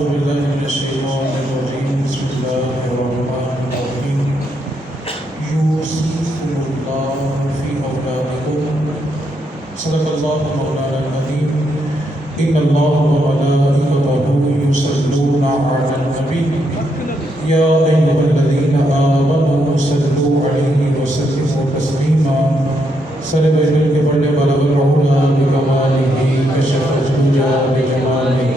أعوذ بالله من الشيطان الرجيم بسم الله الرحمن الرحيم يوصيكم الله في أولادكم صدق الله مولانا العظيم إن الله وملائكته يصلون على النبي يا أيها الذين آمنوا صلوا عليه وسلموا تسليما صلى بالملك بلغ العلا بكماله كشف الدجى بجماله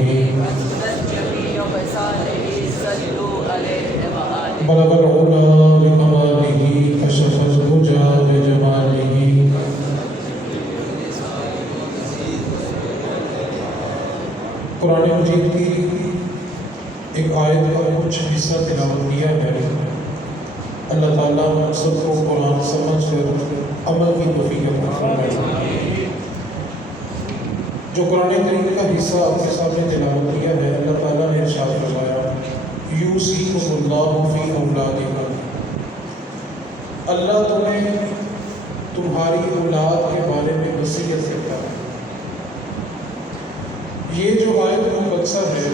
بلغ العلا بكماله كشف الدجى بجماله. قرآن مجید کی ایک آیت کا کچھ حصہ تلاوت کیا ہے. اللہ تعالیٰ ہم سب کو قرآن سمجھ کر عمل کی توفیق عطا فرمائے. جو قرآن کریم کا حصہ آپ کے سامنے تلاوت کیا ہے، اللہ تعالیٰ نے ارشاد فرمایا یوصیکم اللہ فی اولادکم، اللہ تمہیں تمہاری اولاد کے بارے میں وصیت کرتا ہے. یہ جو آیت مقدسہ ہے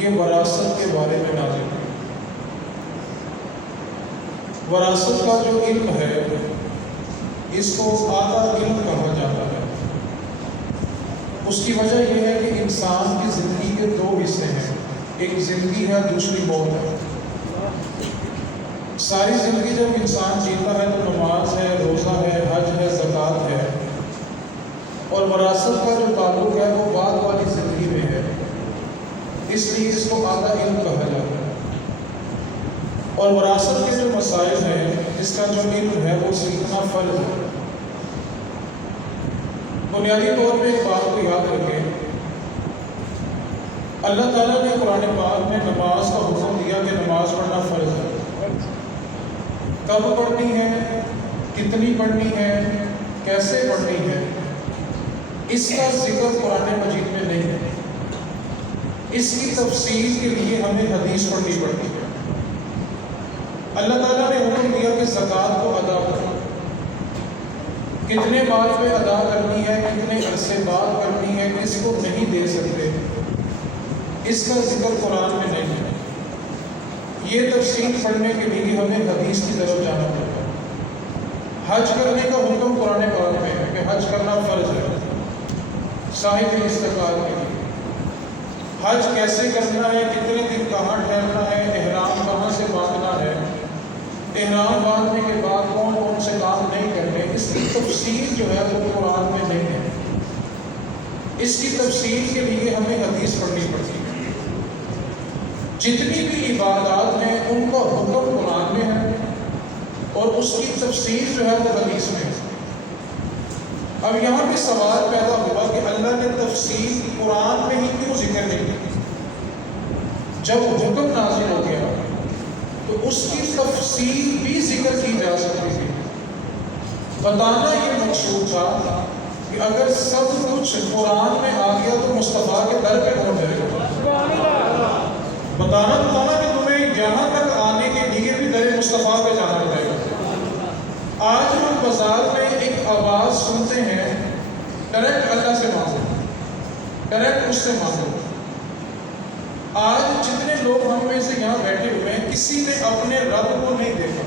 یہ وراثت کے بارے میں نازل ہے. وراثت کا جو علم ہے اس کو اعلیٰ علم کہا جاتا ہے. اس کی وجہ یہ ہے کہ انسان کی زندگی کے دو حصے ہیں، ایک زندگی ہے، دوسری موت ہے. ساری زندگی جب انسان جیتا ہے تو نماز ہے، روزہ ہے، حج ہے، زکوٰۃ ہے، اور وراثت کا جو تعلق ہے وہ بعد والی زندگی میں ہے، اس لیے اس کو اعلیٰ علم کہا جاتا ہے. اور وراثت کے جو مسائل ہیں جس کا جو علم ہے وہ سیکھنا فرض ہے. بنیادی طور پہ ایک بات کو یاد رکھیں، اللہ تعالیٰ نے قرآن پاک میں نماز کا حکم دیا کہ نماز پڑھنا فرض ہے. کب پڑھنی ہے، کتنی پڑھنی ہے، کیسے پڑھنی ہے، اس کا ذکر قرآن مجید میں نہیں ہے. اس کی تفصیل کے لیے ہمیں حدیث پڑھنی پڑتی ہے. اللہ تعالیٰ نے حکم دیا کہ زکوٰۃ کو ادا کرو، کتنے بار پہ ادا کرنی ہے، کتنے عرصے بعد کرنی ہے، کس کو نہیں دے سکتے، اس کا ذکر قرآن میں نہیں ہے. یہ تفصیل پڑھنے کے لیے ہمیں حدیث کی طرف جانا پڑتا ہے. حج کرنے کا حکم قرآن پاک میں ہے کہ حج کرنا فرض ہے صاحب استقامت کے لیے. حج کیسے کرنا ہے، کتنے دن کہاں ٹھہرنا ہے، احرام کہاں سے باندھنا ہے، احرام باندھنے کے بعد کون کون سے کام نہیں کرنے، اس کی تفصیل جو ہے وہ قرآن میں نہیں ہے. اس کی تفصیل کے لیے ہمیں حدیث پڑھنی پڑتی ہے. جتنی بھی عبادات ہیں ان کا حکم قرآن میں ہے اور اس کی تفصیل جو ہے وہ حدیث میں ہے. اب یہاں پہ سوال پیدا ہوا کہ اللہ نے تفصیل قرآن میں ہی کیوں ذکر نہیں کی؟ جب حکم نازل ہو گیا تو اس کی تفصیل بھی ذکر کی جا سکتی تھی. بتانا یہ مقصود تھا کہ اگر سب کچھ قرآن میں آ گیا تو مصطفیٰ کے در پہ کون جائے گا؟ بتانا تو تھا نا کہ تمہیں یہاں تک آنے کے لیے بھی در مصطفیٰ پہ جانا پڑے گا. آج ہم بازار میں ایک آواز سنتے ہیں، ڈائریکٹ اللہ سے مانگو، ڈائریکٹ اس سے مانگو. آج جتنے لوگ ہم میں سے یہاں بیٹھے ہوئے ہیں کسی نے اپنے رب کو نہیں دیکھا،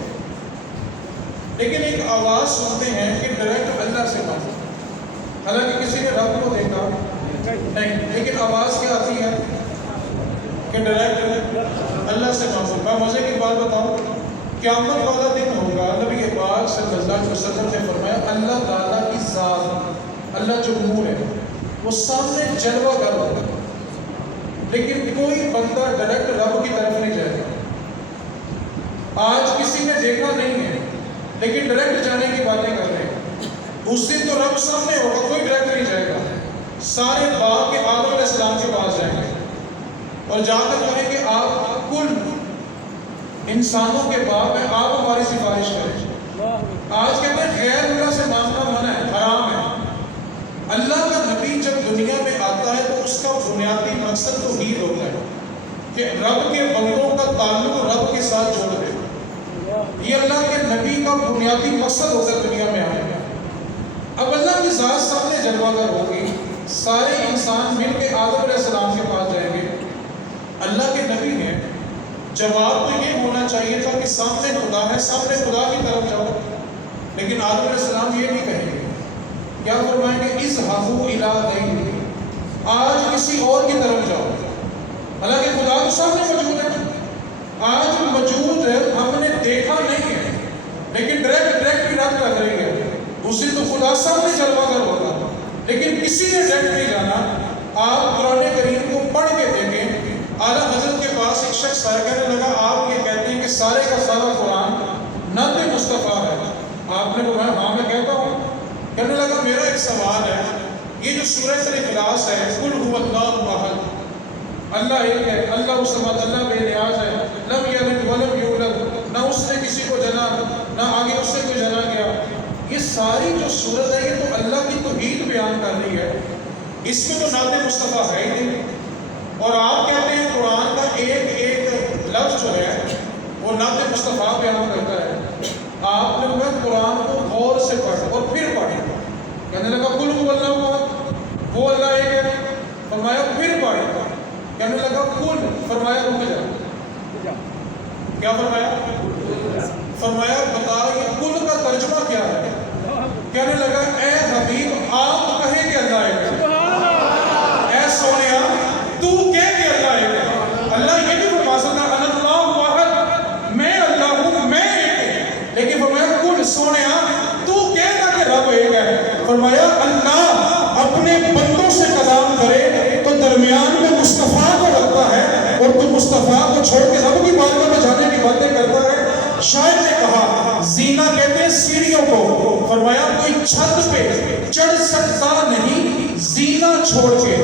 لیکن ایک آواز سنتے ہیں کہ ڈائریکٹ اللہ سے مانگو. حالانکہ کسی نے رب کو دیکھا نہیں، لیکن آواز کیا آتی ہے کہ ڈائریکٹ اللہ سے مانگو. میں مزے کی بات بتاؤں، قیامت والا دن ہوگا، نبی پاک صلی اللہ علیہ وسلم نے فرمایا اللہ تعالیٰ کی ذات، اللہ جو نور ہے وہ سامنے جلوہ گر ہوگا، لیکن کوئی بندہ ڈائریکٹ رب کی طرف نہیں جائے گا. آج کسی نے دیکھا نہیں ہے لیکن ڈائریکٹ جانے کی باتیں کر رہے ہیں. اس دن تو رب سامنے ہوگا، کوئی ڈائریکٹ نہیں جائے گا. سارے باپ کے آدم علیہ السلام کے پاس جائیں گے اور جا کر کہیں کہ آپ کل انسانوں کے باپ ہیں، آپ ہماری سفارش کریں. آج کہتے ہیں غیر اللہ سے مانگنا منع ہے، حرام ہے. اللہ کا نبی جب دنیا میں آتا ہے تو اس کا بنیادی مقصد توحید ہوتا ہے کہ رب کے بندوں کا تعلق رب کے ساتھ جوڑ دے. یہ اللہ کے نبی کا بنیادی مقصد ہوتا ہے دنیا میں آنے کا. اب اللہ ذات سامنے جلوہ گر ہوگی، سارے انسان مل کے آدم علیہ السلام کے پاس جائیں گے جواب تو یہ ہونا چاہیے تھا کہ سامنے خدا ہے، سامنے خدا کی طرف جاؤ، لیکن آدم علیہ السلام یہ نہیں کہیں گے. کیا فرمائیں گے؟ اذهبوا الی غیر، آج کسی اور کی طرف جاؤ. حالانکہ خدا تو سامنے موجود ہے، آج موجود ہے، ہم نے دیکھا نہیں ہے، لیکن ڈائریکٹ کی رات لگ رہی ہے. اس دن تو خدا سامنے جلوہ گر ہوگا، لیکن کسی نے ڈائریکٹ نہیں جانا. آپ قرآن کریم کو پڑھ کے دیکھیں. اعلیٰ حضرت کے پاس ایک شخص آیا، کہنے لگا آپ یہ کہتے ہیں کہ سارے کا سارا قرآن نعت مصطفیٰ ہے. آپ نے کہا ہاں میں کہتا ہوں. کہنے لگا میرا ایک سوال ہے، یہ جو سورہ الاخلاص ہے، قل هو اللہ احد، اللہ ایک ہے، اللہ الصمد، اللہ بے نیاز ہے، لم یلد ولم یولد، نہ اس نے کسی کو جنا نہ آگے اس سے کوئی جنا گیا. یہ ساری جو سورت ہے یہ تو اللہ کی توحید بیان کر رہی ہے، اس میں تو نعت مصطفیٰ ہے ہی نہیں. اور آپ کہتے ہیں قرآن کا ایک ایک لفظ جو ہے وہ نعت مصطفیٰ بیان کرتا ہے. آپ نے کہا قرآن کو غور سے پڑھ اور پھر پڑھیں. کہنے لگا قل هو اللہ احد، وہ اللہ ایک ہے. فرمایا پھر پڑھ. کہنے لگا قل، فرمایا رک جا. کیا فرمایا؟ فرمایا بتا یہ قل کا ترجمہ کیا ہے. کہنے لگا اے حبیب آپ کہیں کہ اللہ ایک ہے. اے سونیا تو کہہ کہ اللہ ایک ہے. اللہ یہ نہیں فرما سکتا اللہ واحد، میں اللہ ہوں، میں ایک ہے. لیکن فرمایا قل سونیا تو کہہ کہ رب ایک ہے. فرمایا اللہ اپنے بندوں سے کلام کرے تو درمیان میں مصطفیٰ کو رکھتا ہے، اور تو مصطفیٰ کو چھوڑ کے رب کی بارگاہ میں جانے کی باتیں کرتا ہے. شاعر نے کہا زینہ کہتے ہیں سیڑھیوں کو. فرمایا کوئی چھت پہ چڑھ سکتا نہیں زینہ چھوڑ کے،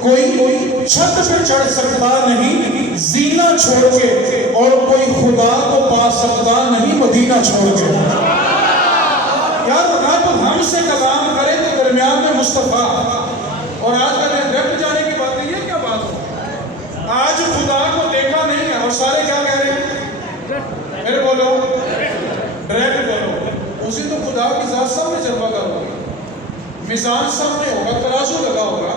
کوئی چھت پہ چڑھ سکتا نہیں زینہ چھوڑ کے، اور کوئی خدا کو پا سکتا نہیں مدینہ چھوڑ کے. یار رب ہم سے کلام کرے تو درمیان میں مصطفیٰ. اور آج کا ڈائریکٹ جانے کی بات ہے، یہ کیا بات ہو؟ آج خدا کو دیکھا نہیں ہے اور سارے کیا کہہ رہے ہیں؟ پھر بولو ڈائریکٹ بولو. اسی تو خدا کی ذات سامنے جلوہ گر ہوگی، میزان سامنے ہوگا، ترازو لگا ہوگا،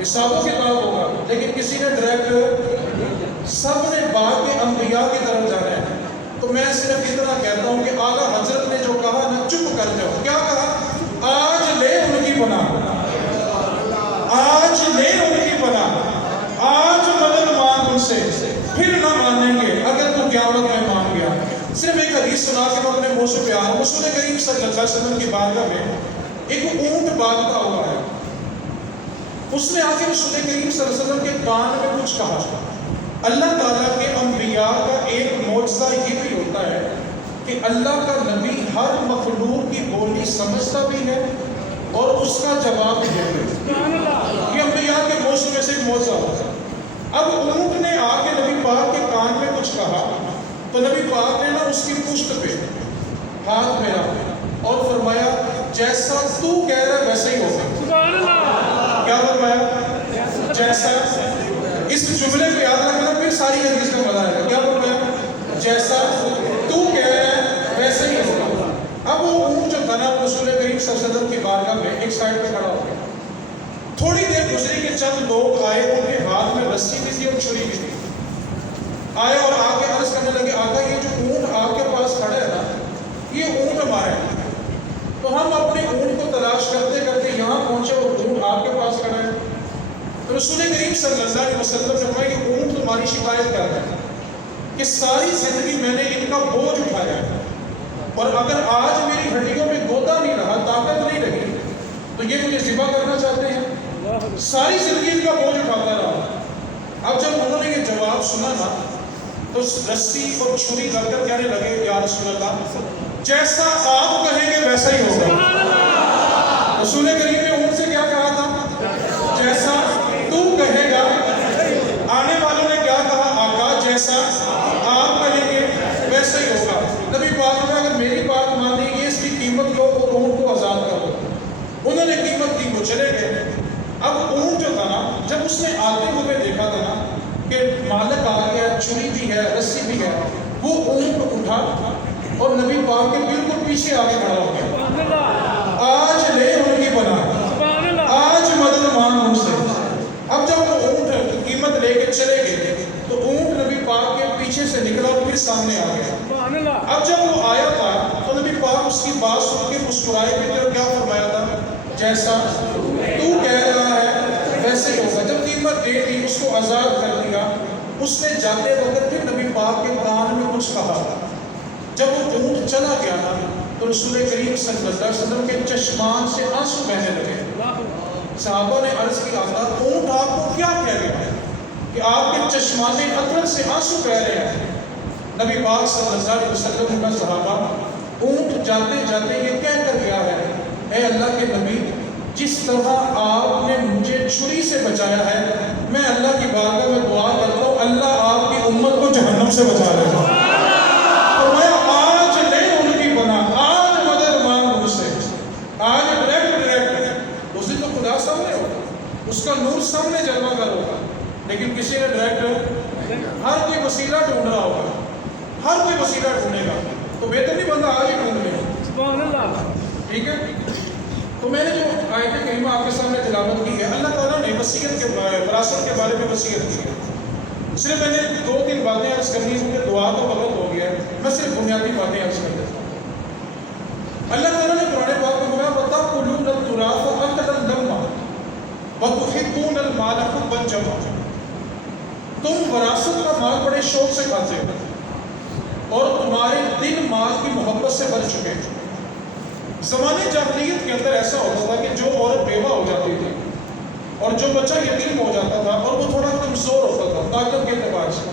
حساب و کتاب ہوگا. لیکن کسی نے ڈائریکٹ، سب نے باغ کے انبیاء کی طرف جانا ہے. تو میں صرف اتنا کہتا ہوں کہ اعلیٰ حضرت نے جو کہا نا چپ کر جاؤ. کیا کہا؟ آج لے ان کی پناہ، آج لے ان کی پناہ، آج مدد مانگ ان سے، پھر نہ مانیں گے اگر تو قیامت میں مان گیا. صرف ایک حدیث سنا کے میں اپنے موضوع پہ آ رہا ہوں. رسول کریم صلی اللہ علیہ وسلم کی بارگاہ میں ایک اونٹ باغتا ہوا ہے. اس نے آ کے رسول کریم صلی اللہ علیہ وسلم کے کان میں کچھ کہا. اللہ تعالیٰ کے انبیاء کا ایک معجزہ یہ بھی ہوتا ہے کہ اللہ کا نبی ہر مخلوق کی بولی سمجھتا بھی ہے اور اس کا جواب بھی دیتا ہے. یہ انبیاء کے معجزے میں سے ایک معجزہ ہوتا ہے. اب اونٹ نے آ کے نبی پاک کے کان میں کچھ کہا تو نبی پاک نے نا اس کی پشت پہ ہاتھ پھیرا اور فرمایا جیسا تو کہہ رہا ہے ویسا ہی ہوگا. کیا فرمایا؟ جیسا. اس جملے کو یاد رکھنا پھر ساری حدیث کا مزہ آئے گا. کیا فرمایا؟ جیسا تو کہہ رہا ہے ویسا ہی ہوگا. اب وہ اونٹ جو تھا نا رسول کریم صلی اللہ علیہ وسلم کی بارگاہ میں ایک سائڈ پہ کھڑا ہو گیا. تھوڑی دیر گزری کہ چند لوگ آئے، ان کے ہاتھ میں رسی بھی تھی اور چھری بھی تھی. آئے اور آ کے عرض کرنے لگے آقا یہ جو اونٹ آپ کے پاس کھڑا ہے نا یہ اونٹ ہمارا ہے. تو ہم اپنے اونٹ کو تلاش کرتے کرتے یہاں پہنچے اور اونٹ آپ کے پاس کھڑا ہے. تو رسول کریم صلی اللہ علیہ وسلم نے فرمایا کہ اونٹ تمہاری شکایت کر رہا ہے کہ ساری زندگی میں نے ان کا بوجھ اٹھایا ہے، اور اگر آج میری ہڈیوں میں گودا نہیں رہا، طاقت نہیں رہی، تو یہ مجھے ذبح کرنا چاہتے ہیں. ساری زندگی ان کا بوجھ اٹھاتا رہا. اب جب انہوں نے یہ جواب سنا نا تو رسی اور چھری رکھ کر کہنے لگے یا رسول اللہ جیسا آپ کہیں گے ویسا ہی ہوگا. رسول کریم نے اونٹ سے کیا کہا تھا؟ جیسا تو کہے گا. آنے والوں نے کیا کہا؟ آقا جیسا آپ کہیں گے ویسا ہی ہوگا. نبی پاک نے اگر میری بات مانی گی اس کی قیمت لو اور اونٹ کو آزاد کر دو. انہوں نے قیمت کی، وہ چلے گئے. اب اونٹ جو تھا نا جب اس نے آتے ہوئے دیکھا تھا نا کہ مالک آ گیا، چھری بھی ہے، رسی بھی ہے، وہ اونٹ اٹھا اور نبی پاک کے بالکل پیچھے آگے کھڑا ہو گیا. آج لے ان کی بنا، آج مدد مانگ ان سے. اب جب وہ اونٹ قیمت لے کے چلے گئے تو اونٹ نبی پاک کے پیچھے سے نکلا اور پھر سامنے آ گیا. اب جب وہ آیا تھا تو نبی پاک اس کی بات سن کے مسکرائے بھی تھے اور کیا فرمایا تھا؟ جیسا تو کہہ رہا ہے ویسے ہی ہوگا. جب قیمت دے دی اس کو آزاد کر دیا. اس نے جاتے وقت پھر نبی پاک کے کان میں کچھ کہا. جب وہ اونٹ چلا گیا نا تو رسول کریم صلی اللہ علیہ وسلم کے چشمان سے آنسو بہنے لگے. صحابہ نے عرض کی آقا اونٹ آپ کو کیا کہہ رہا ہے کہ آپ کے چشمان اطہر سے آنسو بہ رہے ہیں؟ نبی پاک صلی اللہ علیہ وسلم کا صحابہ اونٹ جاتے جاتے یہ کہہ کر گیا ہے اے اللہ کے نبی جس طرح آپ نے مجھے چھری سے بچایا ہے میں اللہ کی بارگاہ میں دعا کرتا ہوں اللہ آپ کی امت کو جہنم سے بچا لے گا. فرمایا آج نہیں ان کی بنا آج مدد مانگ مجھ سے. آج ڈائریکٹ اس دن تو خدا سامنے ہوگا اس کا نور سامنے جلوہ گر ہوگا. لیکن کسی نے ڈائریکٹ ہر کوئی وسیلہ ڈھونڈ رہا ہوگا. ہر کوئی وسیلہ ڈھونڈے گا تو بہتر نہیں بندہ آج ہی ڈھونڈ لے. سبحان اللہ. ٹھیک ہے. تو میں نے جو آیت کریمہ آپ کے سامنے تلاوت کی ہے اللہ تعالیٰ نے وصیت کے وراثت کے بارے میں وصیت کی ہے. صرف میں نے 2-3 باتیں عرض کرنی ہیں کیونکہ دعا تو وقت ہو گیا ہے. میں صرف بنیادی باتیں عرض کر دیتا ہوں. اللہ تعالیٰ نے قرآن پاک میں فرمایا وَتَأْكُلُونَ التُّرَاثَ أَكْلًا لَمًّا وَتُحِبُّونَ الْمَالَ حُبًّا جَمًّا. تم وراثت کا مال بڑے شوق سے کھاتے ہو اور تمہارے دل مال کی محبت سے بھر چکے ہیں. زمانے جاہلیت کے اندر ایسا ہوتا تھا کہ جو عورت بیوہ ہو جاتی تھی اور جو بچہ یتیم ہو جاتا تھا اور وہ تھوڑا کمزور ہوتا تھا طاقت کے اعتبار سے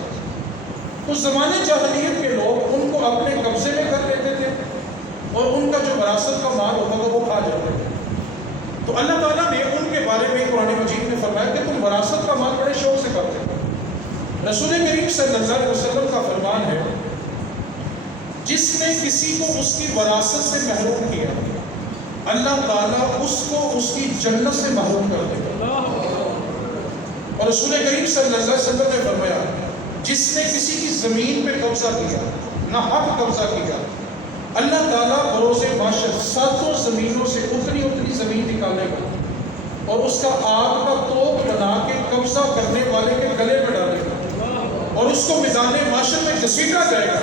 تو زمانے جاہلیت کے لوگ ان کو اپنے قبضے میں کر لیتے تھے اور ان کا جو وراثت کا مال ہوتا تھا وہ کھا جاتے تھے. تو اللہ تعالیٰ نے ان کے بارے میں قرآن مجید میں فرمایا کہ تم وراثت کا مال بڑے شوق سے کرتے ہو. رسول کریم صلی اللہ علیہ وسلم کا فرمان ہے جس نے کسی کو اس کی وراثت سے محروم کیا اللہ تعالیٰ اس کو اس کی جنت سے محروم کر دے گا. اور رسول کریم صلی اللہ علیہ وسلم نے فرمایا جس نے کسی کی زمین پہ قبضہ کیا نہ حق قبضہ کیا اللہ تعالیٰ بروز معاشر 700 زمینوں سے اتنی زمین نکالے گا اور اس کا آگ کا توپ بنا کے قبضہ کرنے والے کے گلے میں ڈالے گا اور اس کو میدان معاشر میں گھسیٹا جائے گا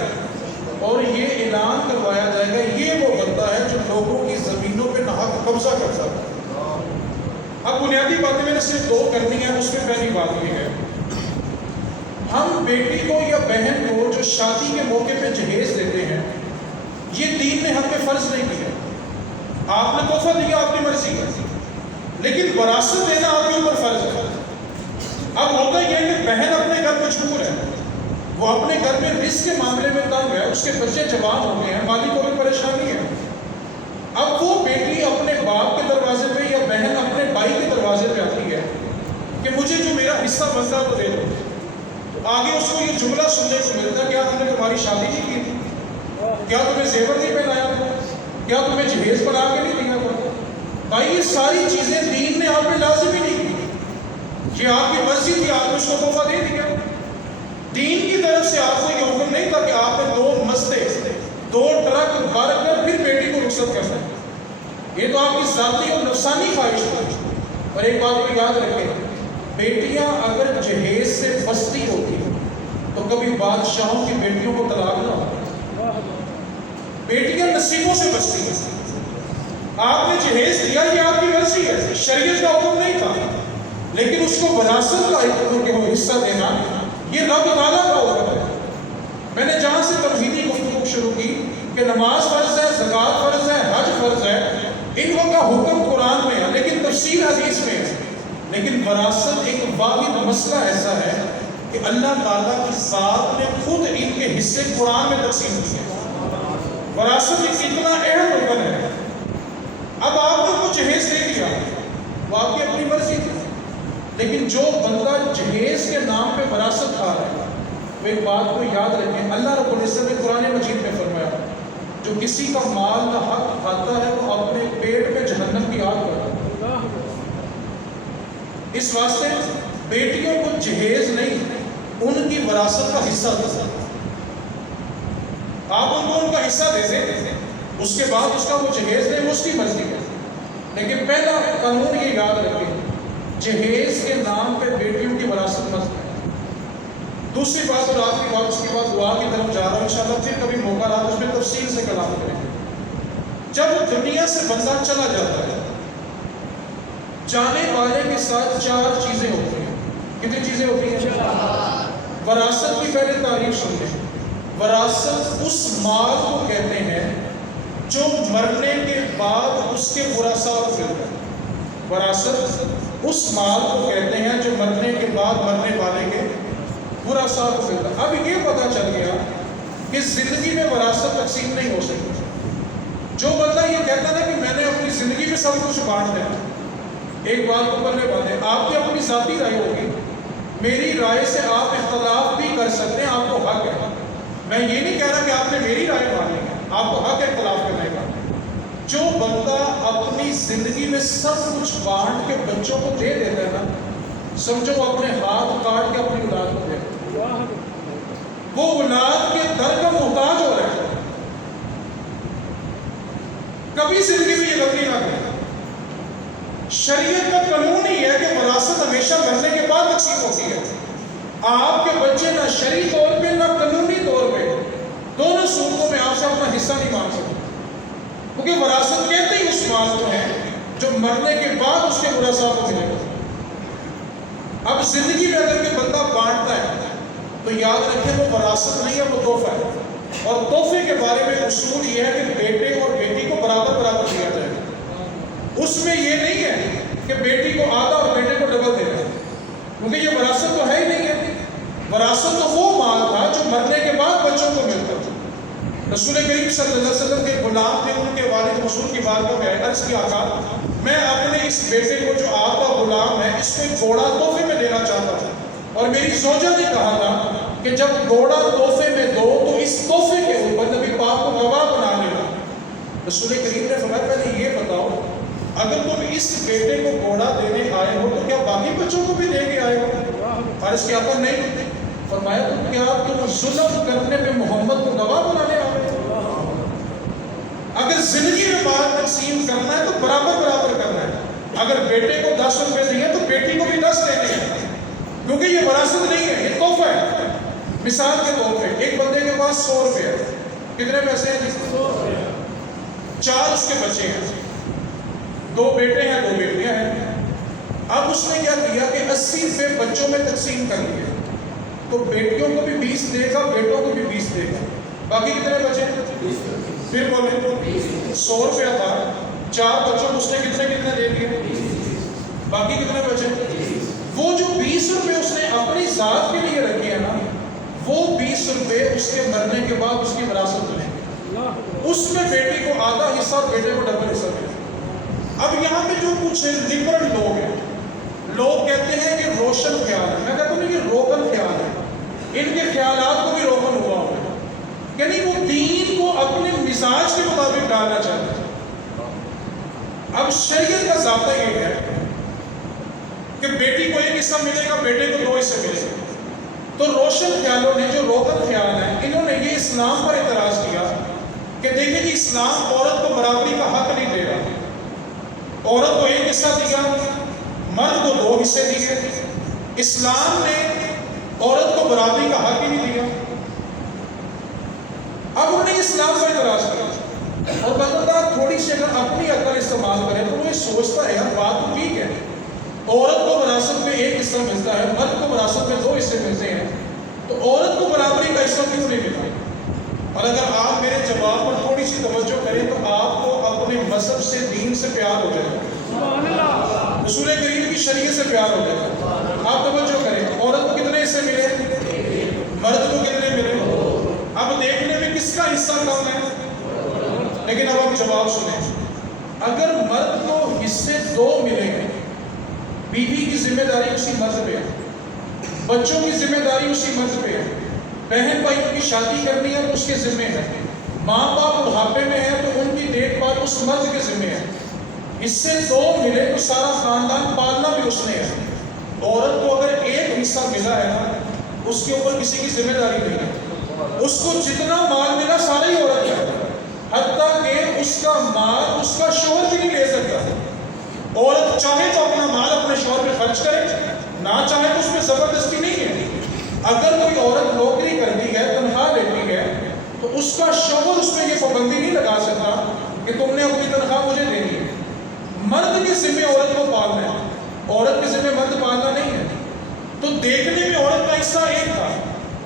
اور یہ اعلان کروایا جائے گا یہ وہ بندہ ہے جو لوگوں کی زمینوں پہ ناحق قبضہ کرتا ہے. اب بنیادی باتیں میں نے صرف 2 کرنی ہیں. اس میں پہلی بات یہ ہے ہم بیٹی کو یا بہن کو جو شادی کے موقع پہ جہیز دیتے ہیں یہ دین نے ہم پہ فرض نہیں کیا. آپ نے تحفہ دیا آپ کی مرضی ہے لیکن وراثت دینا آپ کے اوپر فرض ہے. اب ہوتا یہ ہے کہ بہن اپنے گھر مجبور ہے وہ اپنے گھر میں رزق کے معاملے میں تنگ ہے اس کے بچے جوان ہو گئے ہیں مالی کو بھی پریشانی ہے. اب وہ بیٹی اپنے باپ کے دروازے پہ یا بہن اپنے بھائی کے دروازے پہ آتی ہے کہ مجھے جو میرا حصہ بنتا ہے وہ دے دو. تو آگے اس کو یہ جملہ سننے کو ملتا ہے کیا ہم نے تمہاری شادی نہیں کی تھی کیا تمہیں زیور نہیں پہنایا تھا کیا تمہیں جہیز بنا کے نہیں دیا تھا. بھائی یہ ساری چیزیں دین نے آپ پہ لازم ہی نہیں کی. یہ آپ کی مرضی تھی آپ نے اس کو تحفہ دے دیا. دین کی طرف سے آپ کو یہ حکم نہیں تھا کہ آپ نے 2 مستے 2 ٹرک بھر کر پھر بیٹی کو رخصت کرنا ہے. یہ تو آپ کی ذاتی اور نفسانی خواہش تھی. اور ایک بات کو یاد رکھیں بیٹیاں اگر جہیز سے بستی ہوتی تو کبھی بادشاہوں کی بیٹیوں کو طلاق نہ ہوتا. بیٹیاں نصیبوں سے بستی ہیں. آپ نے جہیز دیا یہ آپ کی مرضی ہے شریعت کا حکم نہیں تھا لیکن اس کو وراثت کا حصہ دینا یہ رب تعالیٰ کا حکم ہے. میں نے جہاں سے توحیدی گفتگو شروع کی کہ نماز فرض ہے زکوٰۃ فرض ہے حج فرض ہے ان کا حکم قرآن میں ہے لیکن تفسیر حدیث میں ہے. لیکن وراثت ایک واحد مسئلہ ایسا ہے کہ اللہ تعالیٰ کی ذات نے خود ان کے حصے قرآن میں تقسیم کیے. وراثت ایک اتنا اہم رکن ہے. اب آپ نے کو جہیز دے دیا وہ آپ کی اپنی مرضی تھی لیکن جو بندہ جہیز کے نام پہ وراثت کھا رہا ہے وہ ایک بات کو یاد رکھیں اللہ رب العزت نے قرآن مجید میں فرمایا جو کسی کا مال نہ حق کھاتا ہے وہ اپنے پیٹ پہ جہنم کی آگ کرتا ہے. اس واسطے بیٹیوں کو جہیز نہیں ان کی وراثت کا حصہ دے. آپ ان کو ان کا حصہ دے دیں اس کے بعد اس کا وہ جہیز دیں وہ اس کی مرضی ہے. لیکن پہلا قانون یہ یاد رکھیں جہیز کے نام پہ بیٹیوں کی وراثت مت ہے. دوسری بات اور آخری بات، اس کے بعد دعا کی طرف جا رہا ہوں انشاءاللہ، پھر کبھی موقع رہا تو اس میں تفصیل سے کلام کریں گے۔ جب دنیا سے بندہ چلا جاتا ہے، جانے والے کے ساتھ 4 چیزیں ہوتی ہیں۔ کتنی چیزیں ہوتی ہیں؟ وراثت کی پہلے تعریف سن لیں۔ وراثت اس مال کو کہتے ہیں جو مرنے کے بعد اس کے ورثاء کو ملتا ہے۔ وراثت اس مال کو کہتے ہیں جو مرنے کے بعد مرنے والے کے ورثاء کو ملتا ہے۔ اب یہ پتہ چل گیا کہ زندگی میں وراثت تقسیم نہیں ہو سکتی۔ جو بندہ یہ کہتا ہے کہ میں نے اپنی زندگی میں سب کچھ بانٹ دیا، ایک بات کو پلے باندھے، آپ کی اپنی ذاتی رائے ہوگی، میری رائے سے آپ اختلاف بھی کر سکتے ہیں، آپ کو حق ہے۔ میں یہ نہیں کہہ رہا کہ آپ نے میری رائے مانی ہے، آپ کو حق ہے اختلاف کرنے کا۔ جو بندہ اپنی زندگی میں سب کچھ بانٹ کے بچوں کو دے دیتا ہے نا، سمجھو وہ اپنے ہاتھ کاٹ کے اپنی اولاد کو دے دیتا ہے، وہ اولاد کے در کا محتاج ہو رہا ہے۔ کبھی زندگی میں یہ غلطی نہ کرے۔ شریعت کا قانون ہی ہے کہ وراثت ہمیشہ مرنے کے بعد تقسیم ہوتی ہے۔ آپ کے بچے نہ شرعی طور پہ نہ قانونی طور پہ دونوں صورتوں میں آپ سے اپنا حصہ نہیں مانگ سکتے، کیونکہ وراثت کہتے ہی اس مال کو ہے جو مرنے کے بعد اس کے ورثاء کو ملے گا۔ اب زندگی میں اگر کوئی بندہ بانٹتا ہے تو یاد رکھیں وہ وراثت نہیں ہے، وہ تحفہ ہے۔ اور تحفے کے بارے میں اصول یہ ہے کہ بیٹے اور بیٹی کو برابر برابر دیا جائے گا۔ اس میں یہ نہیں ہے کہ بیٹی کو آدھا اور بیٹے کو ڈبل دینا، کیونکہ یہ وراثت تو ہے ہی نہیں ہے۔ وراثت تو وہ مال تھا جو مرنے کے بعد بچوں کو ملتا تھا۔ رسول کریم صلی اللہ علیہ وسلم کے غلام تھے، ان کے والد رسول کی بارگاہ میں عرض کیا، آقا میں اپنے اس بیٹے کو جو آپ کا غلام ہے اس کو گھوڑا تحفے میں دینا چاہتا تھا، اور میری زوجہ نے کہا تھا کہ جب گھوڑا تحفے میں دو تو اس تحفے کے اوپر نبی پاک کو گواہ بنا لینا۔ رسول کریم نے فرمایا پہلے یہ بتاؤ اگر تم اس بیٹے کو گھوڑا دینے آئے ہو تو کیا باقی بچوں کو بھی دے کے آئے ہو؟ عرض کیا آقا نہیں۔ فرمایا تو کیا تم ظلم کرنے میں محمد کو گواہ بنانے آئے ہو؟ اگر زندگی میں مال تقسیم کرنا ہے تو برابر برابر کرنا ہے۔ اگر بیٹے کو 10 روپے دیے تو بیٹی کو بھی 10 دینے ہیں، کیونکہ یہ وراثت نہیں ہے، یہ تحفہ ہے۔ مثال کے طور پہ ایک بندے کے پاس 100 روپے ہے، کتنے پیسے ہیں؟ 4 اس کے بچے ہیں، 2 بیٹے ہیں 2 بیٹیاں ہیں۔ اب اس نے کیا کیا کہ 80 روپے بچوں میں تقسیم کر دیے، تو بیٹیوں کو بھی 20 دے گا، بیٹوں کو بھی 20 دے گا، باقی کتنے بچے؟ پھر بولے 100 روپیہ تھا، 4 بچوں کو اس نے کتنے دے دیے، باقی کتنے بچے؟ وہ جو 20 روپے اس نے اپنی ذات کے لیے رکھے ہیں نا، وہ 20 روپے اس کے مرنے کے بعد اس کی وراثت ملے گی۔ اس میں بیٹی کو آدھا حصہ اور بیٹے کو ڈبل حصہ ملے گا۔ اب یہاں پہ جو کچھ لبرل لوگ ہیں، لوگ کہتے ہیں کہ روشن خیال ہے، میں کہتا ہوں کہ روغن خیال ہے، ان کے خیالات کو بھی روغن ہوا ہوا ہے، یعنی وہ دین کو اپنے مزاج کے مطابق ڈالنا چاہتے ہیں۔ اب شریعت کا ضابطہ یہ ہے کہ بیٹی کو 1 حصہ ملے گا، بیٹے کو 2 حصے ملے گا۔ تو روشن خیالوں نے، جو روغن خیال ہیں، انہوں نے یہ اسلام پر اعتراض کیا کہ دیکھیں جی اسلام عورت کو برابری کا حق نہیں دے رہا۔ عورت کو 1 حصہ دیا، مرد کو 2 حصے دیے۔ اسلام نے عورت کو برابری کا حق ہی نہیں دیا۔ اب انہوں نے اسلام پر اعتراض کیا، اور بندہ تھوڑی سی اگر اپنی عقل استعمال کرے تو وہ یہ سوچتا ہے یار بات تو ٹھیک ہے، عورت کو وراثت میں 1 حصہ ملتا ہے، مرد کو وراثت میں 2 حصے ملتے ہیں، تو عورت کو برابری کا حصہ کیوں نہیں ملا؟ اور اگر آپ میرے جواب پر تھوڑی سی توجہ کریں تو آپ کو اپنے مذہب سے، دین سے پیار ہو جائے گا، رسول کریم کی شریعت سے پیار ہو جائے گا۔ آپ توجہ کریں، عورت کو کتنے حصے ملے، مرد کو کتنے ملے؟ اب دیکھنے میں کس کا حصہ کم ہے، لیکن اب آپ جواب سنیں۔ اگر مرد کو حصے 2 ملیں گے، بیوی کی ذمہ داری اسی مرد پہ ہے، بچوں کی ذمہ داری اسی مرد پہ ہے، بہن بھائی کی شادی کرنی ہے تو اس کے ذمہ ہے، ماں باپ بڑھاپے میں ہے تو ان کی دیکھ بھال اس مرد کے ذمہ ہے۔ حصے 2 ملے تو سارا خاندان پالنا بھی اس نے ہے۔ عورت کو اگر 1 حصہ ملا ہے نا، اس کے اوپر کسی کی ذمہ داری نہیں ہے، اس کو جتنا مال ملا سارا ہی عورت ہے، حتیٰ کہ اس کا مال اس کا شوہر بھی نہیں لے سکتا۔ عورت چاہے تو اپنا مال اپنے شوہر پہ خرچ کرے، نہ چاہے تو اس میں زبردستی نہیں ہے۔ اگر کوئی عورت نوکری کرتی ہے، تنخواہ لیتی ہے، تو اس کا شوہر اس میں یہ پابندی نہیں لگا سکتا کہ تم نے اپنی تنخواہ مجھے دینی ہے۔ مرد کے ذمہ عورت کو پالنا ہے، عورت کے ذمہ مرد پالنا نہیں ہے۔ تو دیکھنے میں عورت کا حصہ ایک تھا،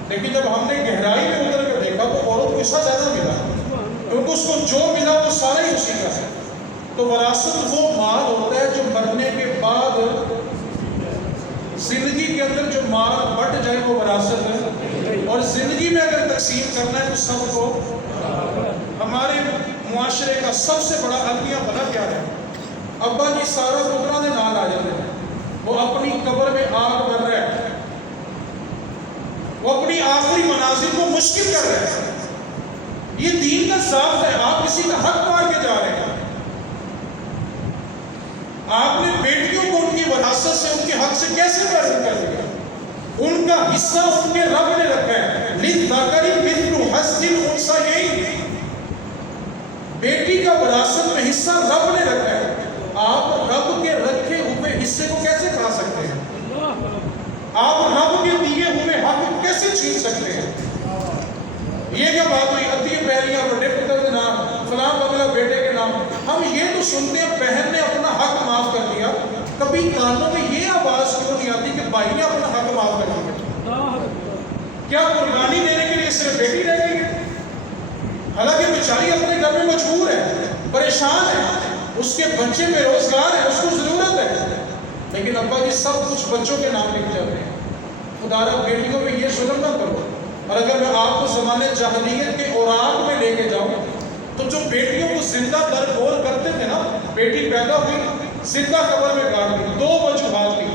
لیکن جب ہم نے گہرائی میں اتر کر دیکھا تو عورت کو حصہ زیادہ ملا، کیونکہ اس کو جو ملا وہ سارا ہی اسی کا ہے۔ تو وراثت وہ مال ہوتا ہے جو مرنے کے بعد زندگی کے اندر جو مال بٹ جائے وہ وراثت ہے، اور زندگی میں اگر تقسیم کرنا ہے تو سب کو۔ ہمارے معاشرے کا سب سے بڑا المیہ بلا کیا ہے؟ ابا جی سارا پترا دے نال آ جاتے ہیں، وہ اپنی قبر میں آگ بن رہا ہے، وہ اپنی آخری منازل کو مشکل کر رہے ہیں۔ یہ دین کا ضابطہ ہے، آپ کسی کا حق مار کے جا رہے ہیں۔ آپ نے بیٹیوں کو ان کی وراثت سے، ان کے حق سے کیسے محروم کر دیا؟ ان کا حصہ ان کے رب نے رکھا ہے، للذکر مثل حظ الانثیین۔ بیٹی کا وراثت میں حصہ رب نے رکھا ہے، آپ رب کے رکھے ہوئے حصے کو کیسے کھا سکتے ہیں؟ آپ رب کے دیے ہوئے حق کیسے چھین سکتے ہیں؟ یہ کیا بات ہوئی؟ ادھی پہلیاں بڑے پتر کے نام، فلاں بغلہ بیٹے کے نام۔ ہم یہ تو سنتے ہیں بہن نے اپنا حق معاف کر دیا، کبھی کانوں میں یہ آواز کیوں نہیں آتی کہ بھائی نے اپنا حق معاف کر دیا؟ کیا قربانی دینے کے لیے صرف بیٹی رہ گئی ہے؟ حالانکہ بیچاری اپنے گھر میں مجبور ہے، پریشان ہے، اس کے بچے بے روزگار ہیں، اس کو ضرورت ہے، لیکن ابا جی سب کچھ بچوں کے نام لکھ جاتے ہیں۔ خدا را بیٹیوں میں یہ ظلم نہ کرو۔ اور اگر میں آپ کو زمانے جاہلیت کے اوراق میں لے کے جاؤں تو جو بیٹیوں کو زندہ درگور کرتے تھے نا، بیٹی پیدا ہوئی زندہ قبر میں گاڑ دی، دو وجوہات تھی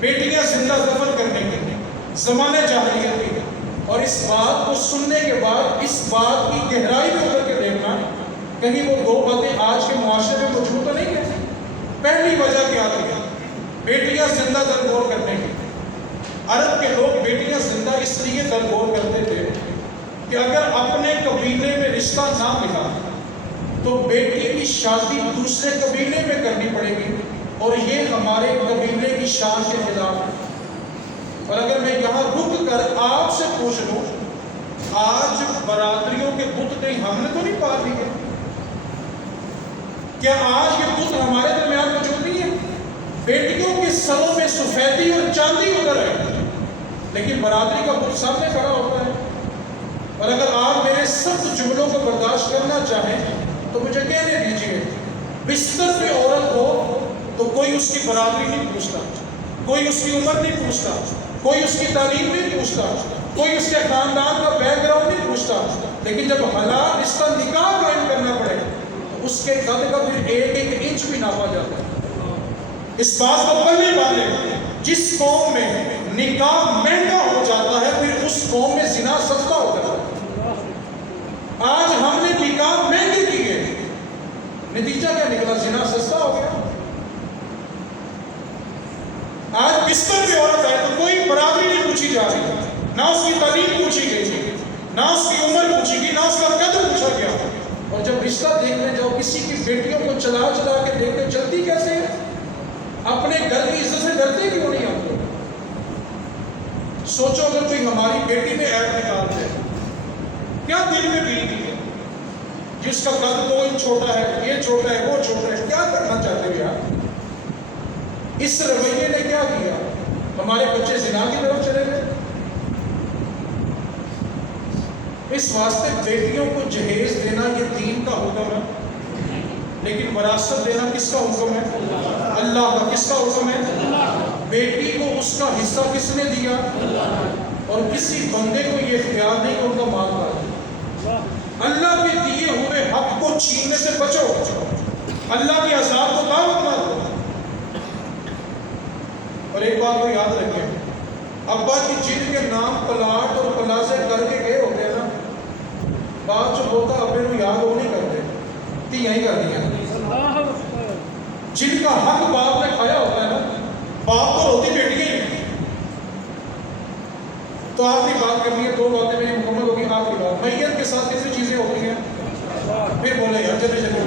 بیٹیاں زندہ دفن کرنے کی زمانے جاہلیت کی۔ اور اس بات کو سننے کے بعد اس بات کی گہرائی میں اتر کے دیکھنا، کہیں وہ دو باتیں آج کے معاشرے میں موجود تو نہیں ہے۔ پہلی وجہ کیا تھی؟ بیٹیاں زندہ درگور کرنے کی۔ عرب کے لوگ بیٹیاں زندہ اس لیے درگور کرتے تھے کہ اگر اپنے قبیلے میں رشتہ نہ ملا تو بیٹی کی شادی دوسرے قبیلے میں کرنی پڑے گی، اور یہ ہمارے قبیلے کی شان کے خلاف ہے۔ اور اگر میں یہاں رک کر آپ سے پوچھ لوں، آج برادریوں کے بت کہیں ہم نے تو نہیں پال لیے؟ کیا آج یہ بت ہمارے درمیان موجود نہیں ہے؟ بیٹیوں کے سروں میں سفیدی اور چاندی ادھر ہے، لیکن برادری کا بت سامنے کھڑا ہوتا ہے۔ اور اگر آپ میرے سخت جملوں کو برداشت کرنا چاہیں تو مجھے کہنے دیجیے، بستر پہ عورت ہو تو کوئی اس کی برادری نہیں پوچھتا، کوئی اس کی عمر نہیں پوچھتا، کوئی اس کی تعلیم نہیں پوچھتا، کوئی اس کے خاندان کا بیک گراؤنڈ نہیں پوچھتا، لیکن جب حلال رشتہ نکاح قائم کرنا پڑے تو اس کے قد کا پھر ایک ایک انچ بھی ناپا جاتا ہے۔ اس بات کو پہلے باندھے، جس قوم میں نکاح مہنگا ہو جاتا ہے پھر اس قوم میں زنا سستا ہو جاتا ہے۔ آج ہم نے نکاح مہنگے کیے، نتیجہ کیا نکلا؟ زنا سستا ہو گیا۔ آج بستر پہ عورت ہے تو کوئی برادری نہیں پوچھی جا رہی، نہ اس کی تعلیم پوچھی گئی، نہ اس کی عمر پوچھی گئی، نہ اس کا قد پوچھا گیا۔ اور جب رشتہ دیکھنے جاؤ کسی کی بیٹیوں کو چلا چلا کے دیکھتے چلتی کیسے ہے؟ اپنے گھر کی عزت سے ڈرتے کیوں نہیں ہم لوگ؟ سوچو اگر کوئی ہماری بیٹی میں عیب نکالتے ہیں، کیا دل میں بیتی ہے؟ جس کا قد 2 انچ چھوٹا ہے، یہ چھوٹا ہے، وہ چھوٹا ہے، کیا کرنا چاہتے ہیں آپ؟ اس رویے نے کیا کیا؟ ہمارے بچے زنا کی طرف چلے گئے۔ اس واسطے بیٹیوں کو جہیز دینا یہ دین کا حکم ہے، لیکن وراثت دینا کس کا حکم ہے؟ اللہ کا۔ کس کا حکم ہے؟ بیٹی کو اس کا حصہ کس نے دیا؟ اور کسی بندے کو یہ اختیار نہیں کہ ان کا مال کھائے۔ اللہ کے دیے ہوئے حق کو چھیننے سے بچو، اللہ کے عذاب کو دعوت نہ دو۔ اور ایک بات کو یاد رکھیں، ابا جی جن کے نام پلاٹ اور پلازے کر کے گئے ہوتے ہیں نا، بات جو ہوتا ابے کو یاد وہ نہیں کرتے، تیاں ہی کر دیا۔ جن کا حق باپ نے کھایا ہوتا ہے نا، باپ کو روتی بیٹی ہی نہیں۔ تو آخری بات کرنی ہے، 2 باتیں میری مکمل ہوگی۔ آخری بات، میت کے ساتھ کتنی چیزیں ہوتی ہیں؟ پھر بولے یار جلدی جلدی،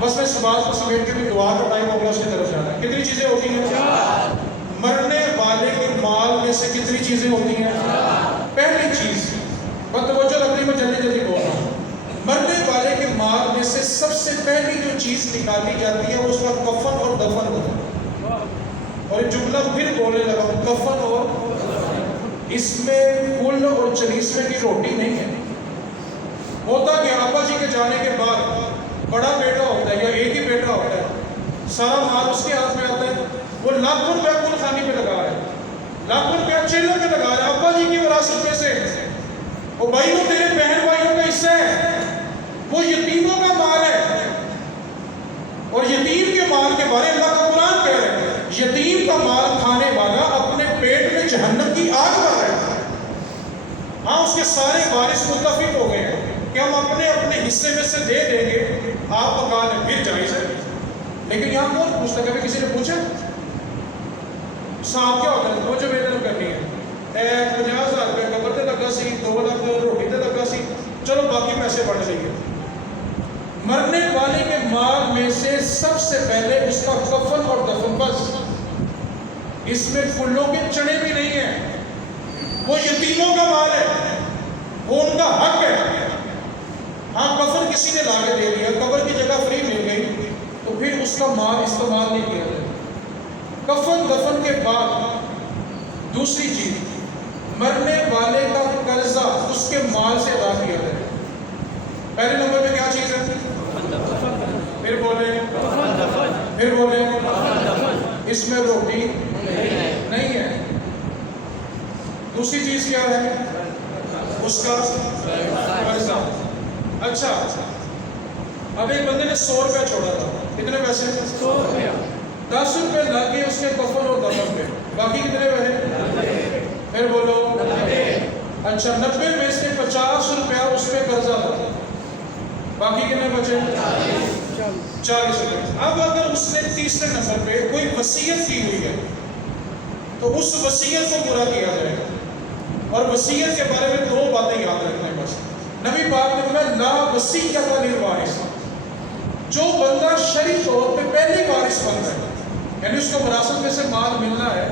بس میں اس بات کو سمیٹ کے بھی دعا کا ٹائم ہوگا، اس کی طرف جانا ہے۔ کتنی چیزیں ہوتی ہیں؟ مرنے والے کے مال میں سے کتنی چیزیں ہوتی ہیں؟ پہلی چیز، توجہ رکھنے میں جلدی جلدی بول رہا ہوں، مرنے والے کے مال میں سے سب سے پہلی جو چیز نکالی جاتی ہے اس کا کفن اور دفن ہوتا ہے۔ اور یہ جملہ پھر بولنے لگا ہوں، کفن اور، اس میں کل اور چلیسوے کی روٹی نہیں ہے۔ ہوتا کہ ابا جی کے جانے کے بعد بڑا بیٹا ہوتا ہے یا ایک ہی بیٹا ہوتا ہے، سارا مال اس کے ہاتھ میں آتا ہے، وہ لاکھوں روپیہ کل خانی پہ لگا رہا ہے، لاکھوں روپیہ چیلوں پہ لگا رہا ہے ابا جی کی وراثت میں سے، وہ بھائی وہ تیرے بہن بھائیوں کا حصہ ہے، وہ یتیموں کا مال ہے۔ اور یتیم کے مال کے بارے اللہ کا قرآن کہہ رہا ہے، یتیم کا مال کھانے والا اپنے پیٹ میں جہنم کی آگ بھر رہا ہے۔ ہاں اس کے سارے وارث متفق ہو گئے ہیں کہ ہم اپنے اپنے حصے میں سے دے دیں گے، آپ پکا لیں، پھر جائز ہے۔ لیکن یہاں کون پوچھتا ہے؟ کبھی کسی نے پوچھا صاحب کیا ہوتا ہے؟ وہ جو ویتن کرنی ہے 50,000 روپے قبر تے لگا سی، 2 لاکھ روٹی تے لگا سی، چلو باقی پیسے بڑھ لیں گے۔ مرنے والے کے مال میں سے سب سے پہلے اس کا کفن اور دفن، بس، اس میں پھولوں کے چنے بھی نہیں ہیں، وہ یتیموں کا مال ہے، وہ ان کا حق ہے۔ ہاں کفن کسی نے لا کے دے دیا، قبر کی جگہ فری مل گئی تو پھر اس کا مال استعمال نہیں کیا جائے۔ کفن دفن کے بعد دوسری چیز، مرنے والے کا قرضہ اس کے مال سے ادا کیا جائے۔ پہلے نمبر پہ کیا چیز ہے؟ پھر بولے اس میں روٹی نہیں ہے۔ دوسری چیز کیا ہے؟ اس کا قرضہ۔ اچھا، اب ایک بندے نے 100 روپیہ چھوڑا تھا، کتنے پیسے؟ 100 روپیہ۔ 10 روپے لگے اس کے کفن اور دفن پہ، باقی کتنے رہے؟ پھر بولو۔ اچھا، 90 میں سے 50 روپیہ اس پہ قرضہ تھا، باقی کتنے بچے؟ 40 روپے۔ اب اگر اس نے تیسرے نمبر پہ کوئی وصیت کی ہوئی ہے تو اس وصیت کو پورا کیا جائے گا۔ اور وصیت کے بارے میں 2 باتیں یاد رکھنا ہے بس۔ نبی پاک نے فرمایا لا وصیت للوارث، جو بندہ شرعی طور پہ پہلی وارث بن رہا ہے، یعنی اس کو وراثت میں سے مال ملنا ہے،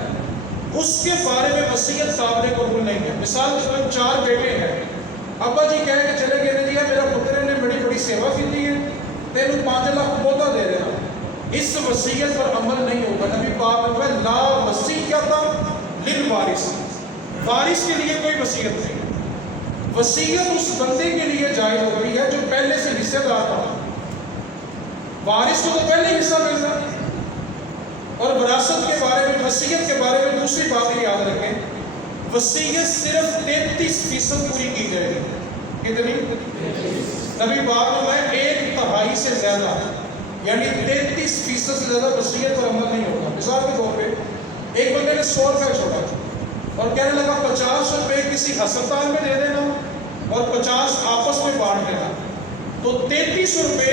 اس کے بارے میں وصیت قابل قبول نہیں ہے۔ مثال کے طور پر 4 بیٹے ہیں، ابا جی کہہ کے چلے گئے جی میرا پتر نے بڑی بڑی سیوا کی ہے، تینوں 5 لاکھ بوتا دے دینا، اس وصیت پر عمل نہیں ہوگا۔ نبی پاک نے فرمایا لا وصیت للوارث، وارث کے لیے کوئی وصیت نہیں۔ وصیت اس بندے کے لیے جائز ہو گئی ہے جو پہلے سے حصے دار تھا، وارث کو تو پہلے حصہ ملتا۔ اور وراثت کے بارے میں، وصیت کے بارے میں دوسری بات یاد رکھیں، وصیت صرف 33% پوری کی جائے گی۔ کتنی؟ نبی پاک میں 1/3 سے زیادہ، یعنی 33% سے زیادہ وصیت پر عمل نہیں ہوگا۔ مثال کے طور پہ ایک بندے نے 100 روپے چھوڑا اور کہنے لگا 50 روپے کسی ہسپتال میں دے دینا اور 50 آپس میں بانٹ دینا، تو 33 روپے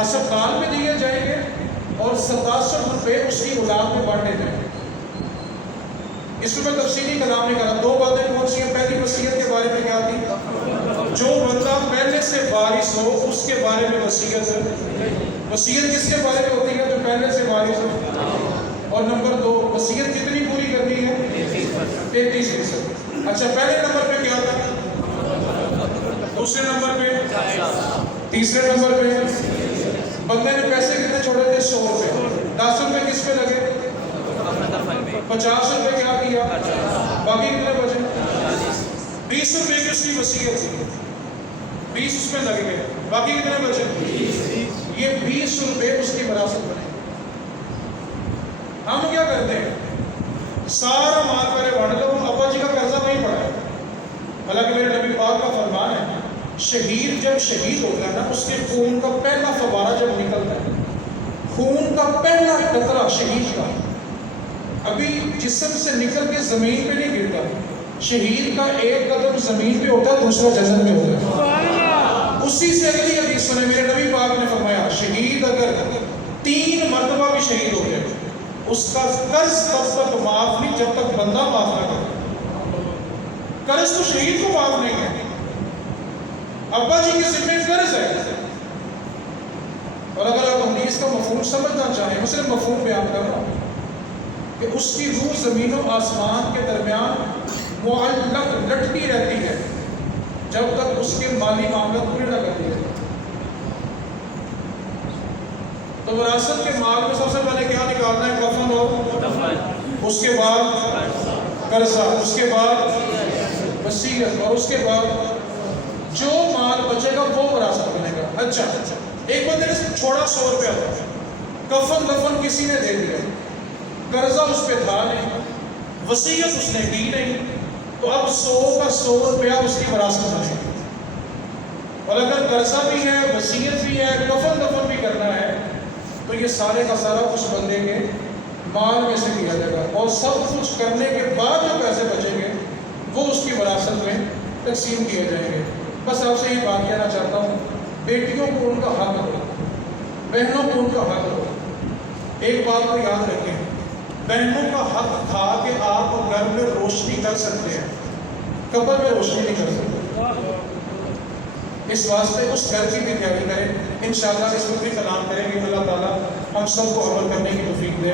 ہسپتال میں دیے جائیں گے اور 67 روپے اس کی اولاد میں بانٹے جائیں گے۔ اس میں تفصیلی کلام نہیں کرا۔ 2 باتیں کون سی ہیں؟ پہلی وصیت کے بارے میں کیا تھی؟ جو بندہ پہلے سے وارث ہو اس کے بارے میں وصیت ہے۔ وصیت کس کے بارے میں ہوتی ہے؟ جو پہلے سے وارث ہو۔ اور نمبر 2، وصیت کتنی پوری کرنی ہے؟ 33%۔ اچھا، پہلے نمبر پہ کیا تھا؟ دوسرے نمبر پہ، تیسرے نمبر پہ بندے نے پیسے کتنے چھوڑے تھے؟ 100 روپے۔ 10 روپے کس پہ لگے؟ 50 روپے کیا کیا؟ باقی کتنے بچے؟ 20 روپے کی اس کی وصیت تھی، 20 اس میں لگ گئے، باقی کتنے بچے؟ یہ 20 روپے اس کی وراثت بنے۔ ہم کیا کرتے ہیں؟ سارا مال پہلے بانٹ دو، ابا جی کا قرضہ نہیں پڑا ہے۔ حالانکہ میرے نبی پاک کا فرمان ہے، شہید جب شہید ہوتا ہے نا، اس کے خون کا پہلا فوارہ جب نکلتا ہے، خون کا پہلا قطرہ شہید کا ابھی جسم سے نکل کے زمین پہ نہیں گرتا، شہید کا ایک قدم زمین پہ ہوتا ہے، دوسرا جنت میں ہوتا ہے۔ اسی سے اگلی حدیث سنے، میرے نبی پاک نے فرمایا شہید اگر 3 مرتبہ بھی شہید ہو جائے، اس کا قرض تب تک معاف نہیں جب تک بندہ معاف نہ کرے۔ قرض تو شہید کو معاف نہیں ہے، ابا جی کے ذمہ قرض ہے۔ اور اگر آپ حدیث کا مفہوم سمجھنا چاہیں، میں صرف مفہوم بیان کر رہا ہوں، کہ اس کی روح زمین و آسمان کے درمیان معلق لٹکی رہتی ہے جب تک اس کے مالی معاملات پورے نہ کر دیے جائیں۔ تو وراثت کے مال میں سب سے پہلے کیا نکالنا ہے؟ کفن اور اس کے بعد قرضہ، اس کے بعد وصیت، اور اس کے بعد جو مال بچے گا وہ وراثت ملے گا۔ اچھا، ایک بندے نے چھوڑا 100 روپیہ تھا، کفن دفن کسی نے دے دیا، قرضہ اس پہ تھا نہیں، وصیت اس نے کی نہیں، تو اب 100 کا 100 روپیہ اس کی وراثت ملے گا۔ اور اگر قرضہ بھی ہے، وصیت بھی ہے، کفن دفن بھی کرنا ہے، تو یہ سارے کا سارا اس بندے کے مال میں سے دیا جائے گا، اور سب کچھ کرنے کے بعد جو پیسے بچیں گے وہ اس کی وراثت میں تقسیم کیے جائیں گے۔ بس آپ سے یہ بات کہنا چاہتا ہوں، بیٹیوں کو ان کا حق دو، بہنوں کو ان کا حق دو۔ ایک بات کو یاد رکھیں، بہنوں کا حق تھا کہ آپ گھر میں روشنی کر سکتے ہیں، قبر میں روشنی نہیں کر سکتے۔ اس واسطے اس گھر کی بھی تیاری کریں، انشاءاللہ اس پر بھی کلام کریں گے۔ اللہ تعالیٰ ہم سب کو عمل کرنے کی توفیق دے۔